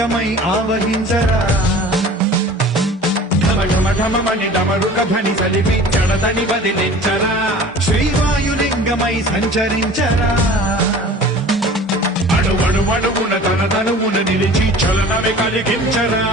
లింగమై ఆవహించరా ఢమఢమని డమరుక ధ్వని సలిపి జడదని వదిలించరా శ్రీవాయులింగమై సంచరించరా అణువణువున తన తనువున నిలిచి చలనమే కలిగించరా